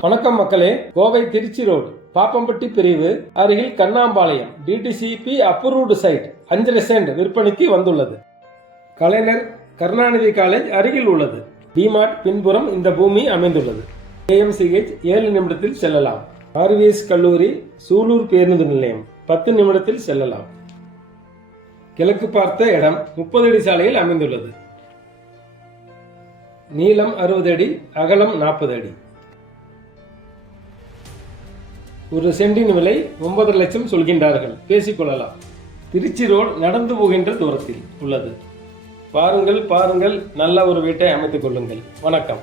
வணக்கம் மக்களே. கோவை திருச்சி ரோடு பாப்பம்பட்டி பிரிவு அருகில் கண்ணாம்பாளையம் டிடிசிபி அப்ரூவ்டு சைட் அஞ்சரை சென்ட் விற்பனைக்கு வந்துள்ளது. கலைஞர் கருணாநிதி காலேஜ் அருகில் உள்ளது. டிமார்ட் பின்புறம் இந்த பூமி அமைந்துள்ளது. கேஎம்சிஹெச் ஏழு நிமிடத்தில் செல்லலாம். ஆர்விஎஸ் கல்லூரி சூலூர் பேருந்து நிலையம் பத்து நிமிடத்தில் செல்லலாம். கிழக்கு பார்த்த இடம் முப்பது அடி சாலையில் அமைந்துள்ளது. நீளம் அறுபது அடி அகலம் நாற்பது அடி. ஒரு சென்டின் விலை ஒன்பது லட்சம் சொல்கின்றார்கள். பேசிக்கொள்ளலாம் திருச்சி ரோடு நடந்து போகின்ற தூரத்தில் உள்ளது. பாருங்கள் பாருங்கள். நல்ல ஒரு வீட்டை அமைத்துக் கொள்ளுங்கள். வணக்கம்.